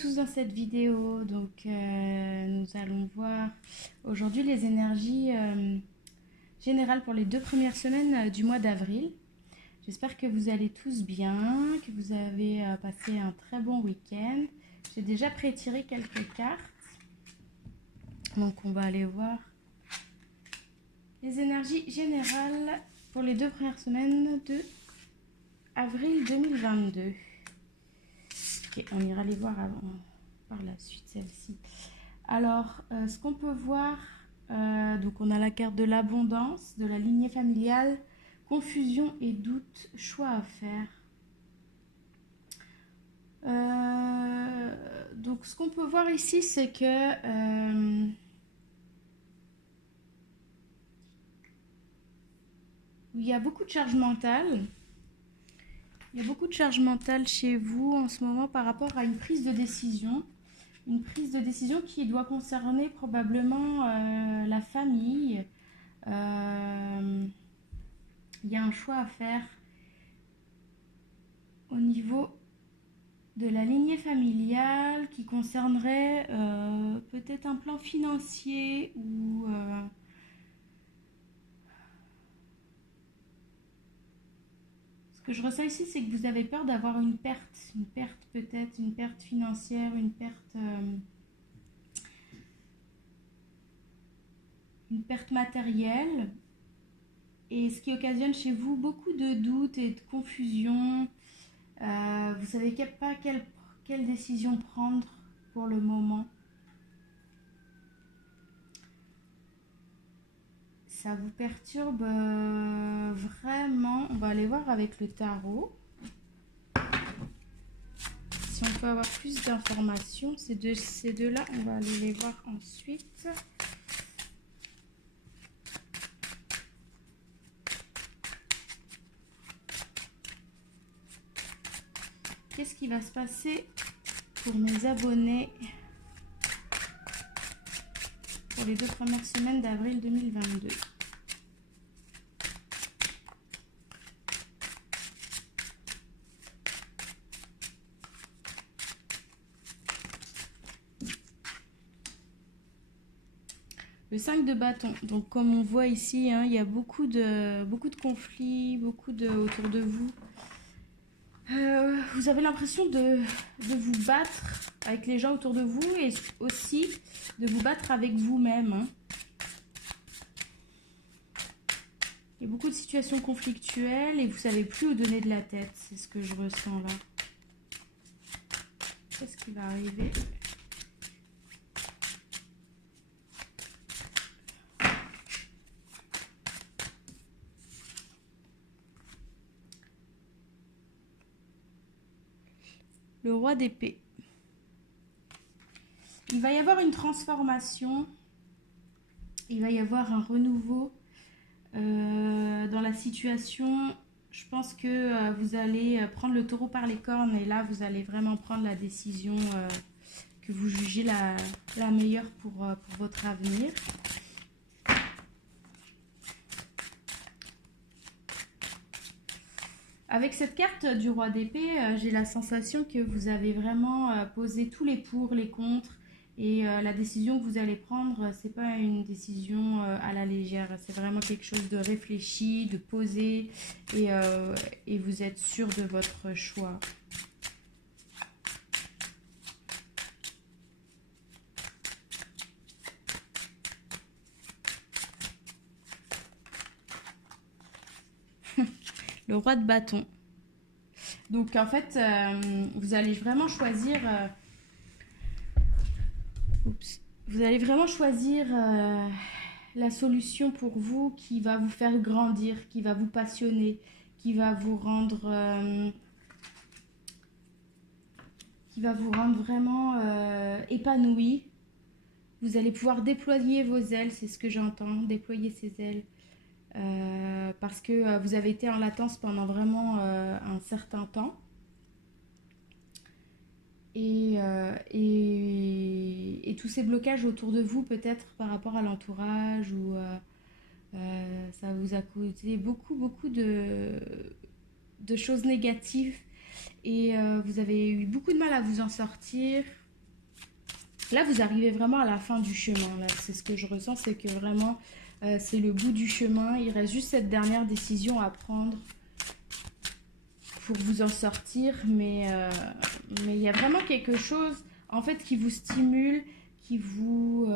tous dans cette vidéo. Nous allons voir aujourd'hui les énergies générales pour les 2 premières semaines du mois d'avril. J'espère que vous allez tous bien, que vous avez passé un très bon week-end. J'ai déjà pré-tiré quelques cartes. Donc on va aller voir les énergies générales pour les 2 premières semaines de avril 2022. Ok, on ira les voir par la suite celle-ci. Alors, ce qu'on peut voir, donc on a la carte de l'abondance, de la lignée familiale, confusion et doute, choix à faire. Donc ce qu'on peut voir ici, c'est que il y a beaucoup de charge mentale. Il y a beaucoup de charge mentale chez vous en ce moment par rapport à une prise de décision. Une prise de décision qui doit concerner probablement la famille. Il y a un choix à faire au niveau de la lignée familiale qui concernerait peut-être un plan financier ou... Ce que je ressens ici, c'est que vous avez peur d'avoir une perte peut-être, une perte financière, une perte matérielle, et ce qui occasionne chez vous beaucoup de doutes et de confusion. Vous ne savez pas quelle décision prendre pour le moment. Ça vous perturbe vraiment. On va aller voir avec le tarot. Si on peut avoir plus d'informations, ces deux-là, on va aller les voir ensuite. Qu'est-ce qui va se passer pour mes abonnés pour les 2 premières semaines d'avril 2022? Le 5 de bâton. Donc comme on voit ici, hein, il y a beaucoup de conflits, autour de vous. Vous avez l'impression de vous battre avec les gens autour de vous et aussi de vous battre avec vous-même. Hein. Il y a beaucoup de situations conflictuelles et vous ne savez plus où donner de la tête. C'est ce que je ressens là. Qu'est-ce qui va arriver ? Le roi d'épée. Il va y avoir une transformation. Il va y avoir un renouveau dans la situation. Je pense que vous allez prendre le taureau par les cornes et là, vous allez vraiment prendre la décision que vous jugez la meilleure pour votre avenir. Avec cette carte du roi d'épée, j'ai la sensation que vous avez vraiment posé tous les pour, les contre. Et la décision que vous allez prendre, c'est pas une décision à la légère. C'est vraiment quelque chose de réfléchi, de posé. Et vous êtes sûr de votre choix. Le roi de bâton. Donc en fait, vous allez vraiment choisir... Vous allez vraiment choisir la solution pour vous qui va vous faire grandir, qui va vous passionner, qui va vous rendre vraiment épanoui. Vous allez pouvoir déployer vos ailes, c'est ce que j'entends, déployer ces ailes. Parce que vous avez été en latence pendant vraiment un certain temps. Et tous ces blocages autour de vous, peut-être par rapport à l'entourage, ou ça vous a causé beaucoup de choses négatives. Et vous avez eu beaucoup de mal à vous en sortir. Là, vous arrivez vraiment à la fin du chemin. Là, c'est ce que je ressens, c'est que vraiment, c'est le bout du chemin. Il reste juste cette dernière décision à prendre pour vous en sortir. Mais il y a vraiment quelque chose, en fait, qui vous stimule, qui vous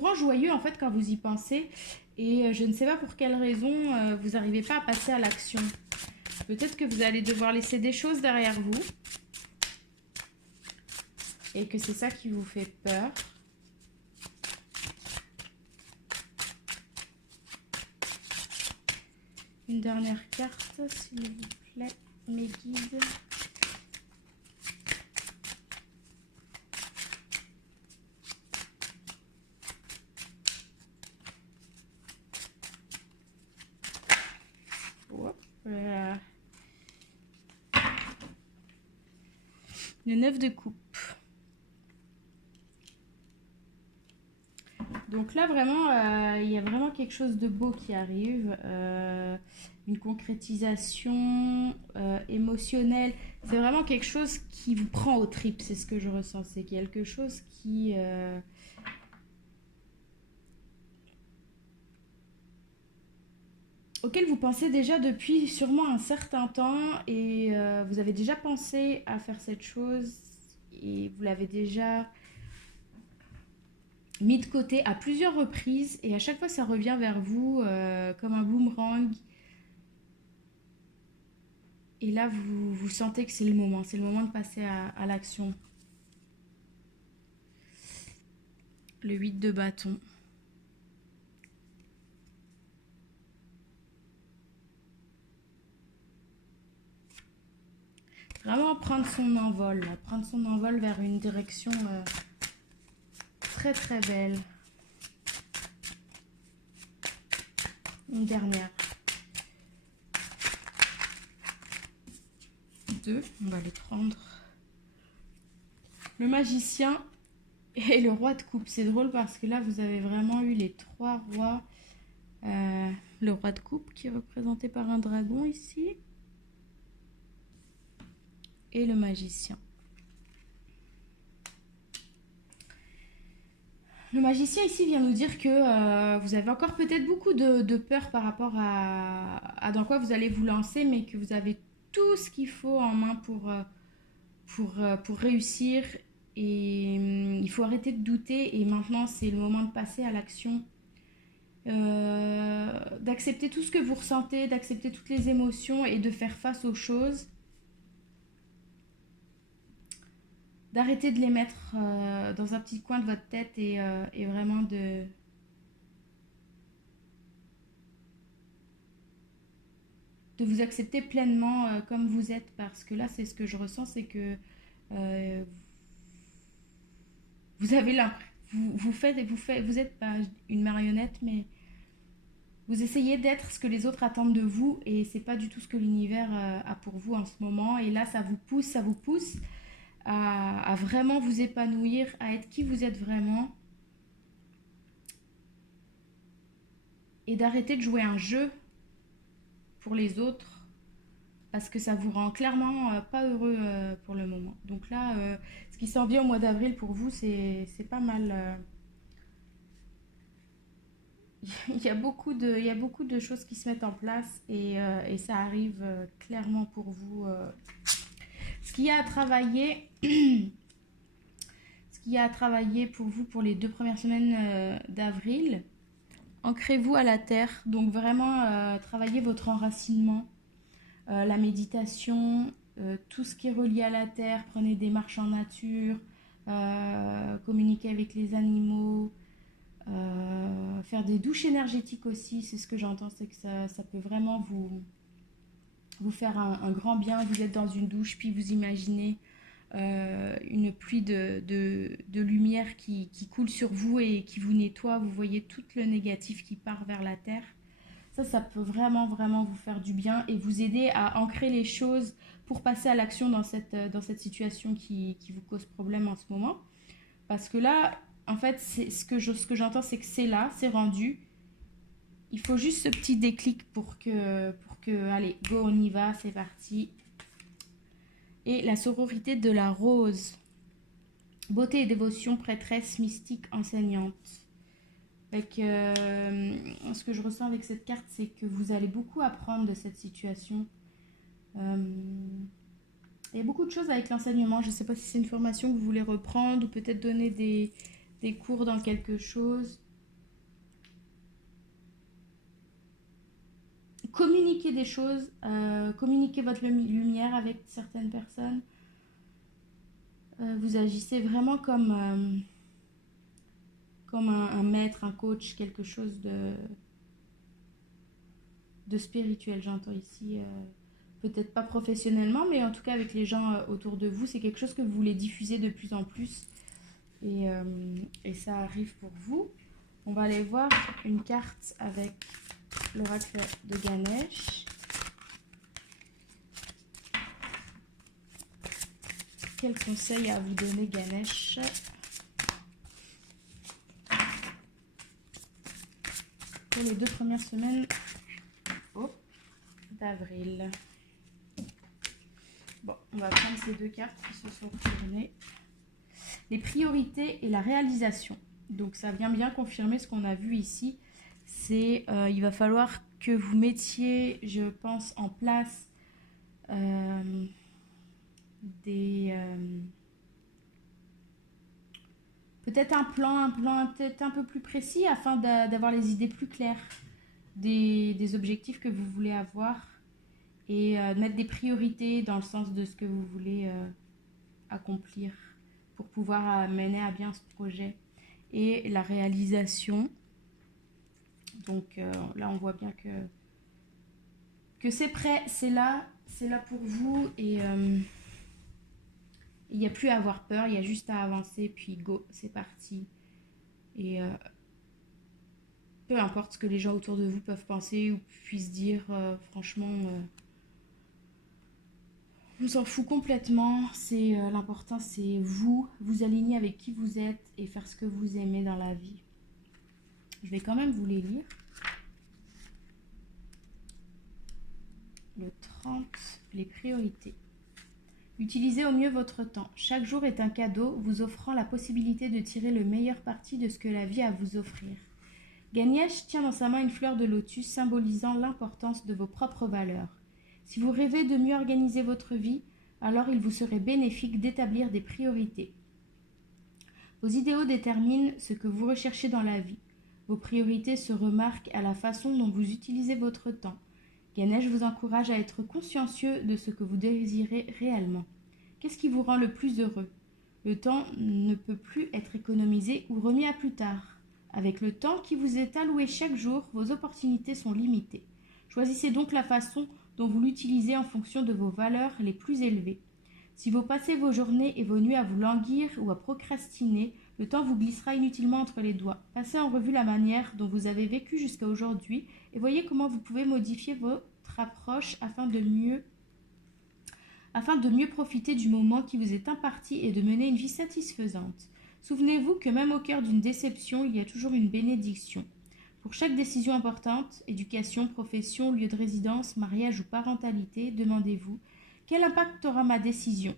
rend joyeux, en fait, quand vous y pensez. Et je ne sais pas pour quelle raison, vous n'arrivez pas à passer à l'action. Peut-être que vous allez devoir laisser des choses derrière vous. Et que c'est ça qui vous fait peur. Une dernière carte, s'il vous plaît, mes guides. Hop là. Le 9 de coupe. Donc là, vraiment, il y a vraiment quelque chose de beau qui arrive. Une concrétisation émotionnelle. C'est vraiment quelque chose qui vous prend aux tripes, c'est ce que je ressens. C'est quelque chose qui... auquel vous pensez déjà depuis sûrement un certain temps. Et vous avez déjà pensé à faire cette chose. Et vous l'avez déjà... mis de côté à plusieurs reprises et à chaque fois ça revient vers vous comme un boomerang et là vous sentez que c'est le moment de passer à l'action. Le 8 de bâton. Vraiment prendre son envol vers une direction très très belle. Une dernière. 2, on va les prendre. Le magicien et le roi de coupe. C'est drôle parce que là, vous avez vraiment eu les 3 rois. Le roi de coupe qui est représenté par un dragon ici. Et le magicien. Le magicien ici vient nous dire que vous avez encore peut-être beaucoup de peur par rapport à dans quoi vous allez vous lancer, mais que vous avez tout ce qu'il faut en main pour réussir. Et il faut arrêter de douter et maintenant c'est le moment de passer à l'action. D'accepter tout ce que vous ressentez, d'accepter toutes les émotions et de faire face aux choses. D'arrêter de les mettre dans un petit coin de votre tête et vraiment de vous accepter pleinement comme vous êtes, parce que là c'est ce que je ressens, c'est que vous avez l'impression, vous êtes pas une marionnette, mais vous essayez d'être ce que les autres attendent de vous et c'est pas du tout ce que l'univers a pour vous en ce moment. Et là ça vous pousse à vraiment vous épanouir, à être qui vous êtes vraiment et d'arrêter de jouer un jeu pour les autres parce que ça vous rend clairement pas heureux pour le moment. Donc là, ce qui s'en vient au mois d'avril pour vous, c'est pas mal. Il y a beaucoup de choses qui se mettent en place et ça arrive clairement pour vous. Ce qu'il y a à travailler... Ce qu'il y a à travailler pour vous pour les 2 premières semaines d'avril, ancrez-vous à la terre. Donc vraiment travaillez votre enracinement, la méditation, tout ce qui est relié à la terre. Prenez des marches en nature, communiquez avec les animaux, faire des douches énergétiques aussi. C'est ce que j'entends, c'est que ça peut vraiment vous faire un grand bien. Vous êtes dans une douche, puis vous imaginez une pluie de lumière qui coule sur vous et qui vous nettoie. Vous voyez tout le négatif qui part vers la terre. Ça peut vraiment vous faire du bien et vous aider à ancrer les choses pour passer à l'action dans cette situation qui vous cause problème en ce moment. Parce que là, en fait, ce que j'entends, c'est que c'est là, c'est rendu. Il faut juste ce petit déclic pour que allez, go, on y va, c'est parti. Et la sororité de la rose. Beauté et dévotion, prêtresse, mystique, enseignante. Ce que je ressens avec cette carte, c'est que vous allez beaucoup apprendre de cette situation. Il y a beaucoup de choses avec l'enseignement. Je ne sais pas si c'est une formation que vous voulez reprendre ou peut-être donner des cours dans quelque chose. Communiquer des choses, communiquer votre lumière avec certaines personnes. Vous agissez vraiment comme un maître, un coach, quelque chose de spirituel, j'entends ici. Peut-être pas professionnellement, mais en tout cas avec les gens autour de vous. C'est quelque chose que vous voulez diffuser de plus en plus. Et ça arrive pour vous. On va aller voir une carte avec l'oracle de Ganesh. Quel conseil à vous donner, Ganesh? Pour les 2 premières semaines d'avril. Bon, on va prendre ces 2 cartes qui se sont retournées. Les priorités et la réalisation. Donc ça vient bien confirmer ce qu'on a vu ici. C'est il va falloir que vous mettiez, je pense, en place peut-être un plan peut-être un peu plus précis afin d'avoir les idées plus claires des objectifs que vous voulez avoir et mettre des priorités dans le sens de ce que vous voulez accomplir pour pouvoir mener à bien ce projet. Et la réalisation. Donc là, on voit bien que c'est prêt, c'est là pour vous et il n'y a plus à avoir peur, il y a juste à avancer, puis go, c'est parti. Et peu importe ce que les gens autour de vous peuvent penser ou puissent dire, franchement, on s'en fout complètement. L'important, c'est vous aligner avec qui vous êtes et faire ce que vous aimez dans la vie. Je vais quand même vous les lire. Le 30, les priorités. Utilisez au mieux votre temps. Chaque jour est un cadeau vous offrant la possibilité de tirer le meilleur parti de ce que la vie a à vous offrir. Ganesh tient dans sa main une fleur de lotus symbolisant l'importance de vos propres valeurs. Si vous rêvez de mieux organiser votre vie, alors il vous serait bénéfique d'établir des priorités. Vos idéaux déterminent ce que vous recherchez dans la vie. Vos priorités se remarquent à la façon dont vous utilisez votre temps. Ganesh vous encourage à être consciencieux de ce que vous désirez réellement. Qu'est-ce qui vous rend le plus heureux? Le temps ne peut plus être économisé ou remis à plus tard. Avec le temps qui vous est alloué chaque jour, vos opportunités sont limitées. Choisissez donc la façon dont vous l'utilisez en fonction de vos valeurs les plus élevées. Si vous passez vos journées et vos nuits à vous languir ou à procrastiner, le temps vous glissera inutilement entre les doigts. Passez en revue la manière dont vous avez vécu jusqu'à aujourd'hui et voyez comment vous pouvez modifier votre approche afin de mieux profiter du moment qui vous est imparti et de mener une vie satisfaisante. Souvenez-vous que même au cœur d'une déception, il y a toujours une bénédiction. Pour chaque décision importante, éducation, profession, lieu de résidence, mariage ou parentalité, demandez-vous « Quel impact aura ma décision ?»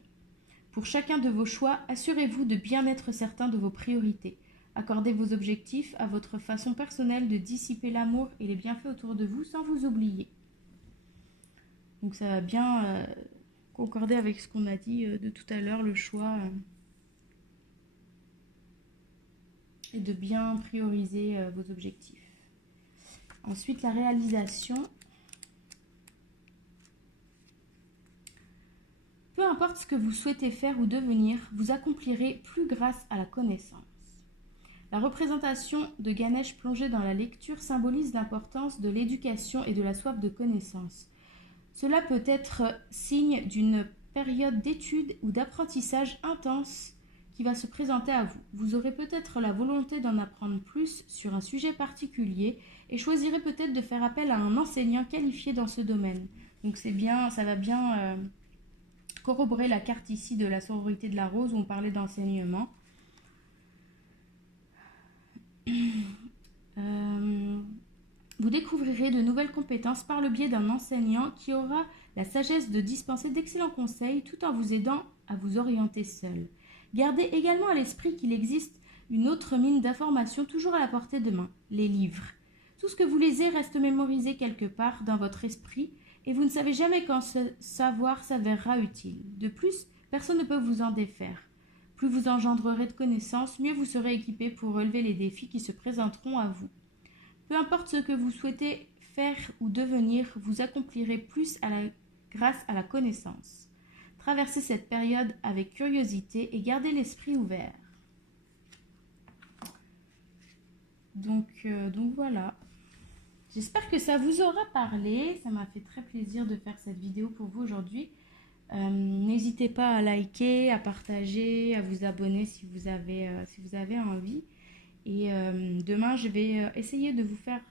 Pour chacun de vos choix, assurez-vous de bien être certain de vos priorités. Accordez vos objectifs à votre façon personnelle de dissiper l'amour et les bienfaits autour de vous sans vous oublier. Donc ça va bien concorder avec ce qu'on a dit de tout à l'heure, le choix et de bien prioriser vos objectifs. Ensuite, la réalisation. Peu importe ce que vous souhaitez faire ou devenir, vous accomplirez plus grâce à la connaissance. La représentation de Ganesh plongé dans la lecture symbolise l'importance de l'éducation et de la soif de connaissance. Cela peut être signe d'une période d'études ou d'apprentissage intense qui va se présenter à vous. Vous aurez peut-être la volonté d'en apprendre plus sur un sujet particulier et choisirez peut-être de faire appel à un enseignant qualifié dans ce domaine. Donc c'est bien, ça va bien corroborer la carte ici de la sororité de la rose où on parlait d'enseignement. Vous découvrirez de nouvelles compétences par le biais d'un enseignant qui aura la sagesse de dispenser d'excellents conseils tout en vous aidant à vous orienter seul. Gardez également à l'esprit qu'il existe une autre mine d'informations toujours à la portée de main, les livres. Tout ce que vous lisez reste mémorisé quelque part dans votre esprit et vous ne savez jamais quand ce savoir s'avérera utile. De plus, personne ne peut vous en défaire. Plus vous engendrerez de connaissances, mieux vous serez équipé pour relever les défis qui se présenteront à vous. Peu importe ce que vous souhaitez faire ou devenir, vous accomplirez plus grâce à la connaissance. Traversez cette période avec curiosité et gardez l'esprit ouvert. Donc voilà. J'espère que ça vous aura parlé. Ça m'a fait très plaisir de faire cette vidéo pour vous aujourd'hui. N'hésitez pas à liker, à partager, à vous abonner si vous avez envie. Et demain, je vais essayer de vous faire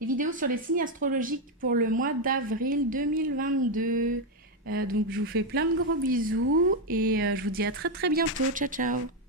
les vidéos sur les signes astrologiques pour le mois d'avril 2022. Donc, je vous fais plein de gros bisous et je vous dis à très très bientôt. Ciao, ciao!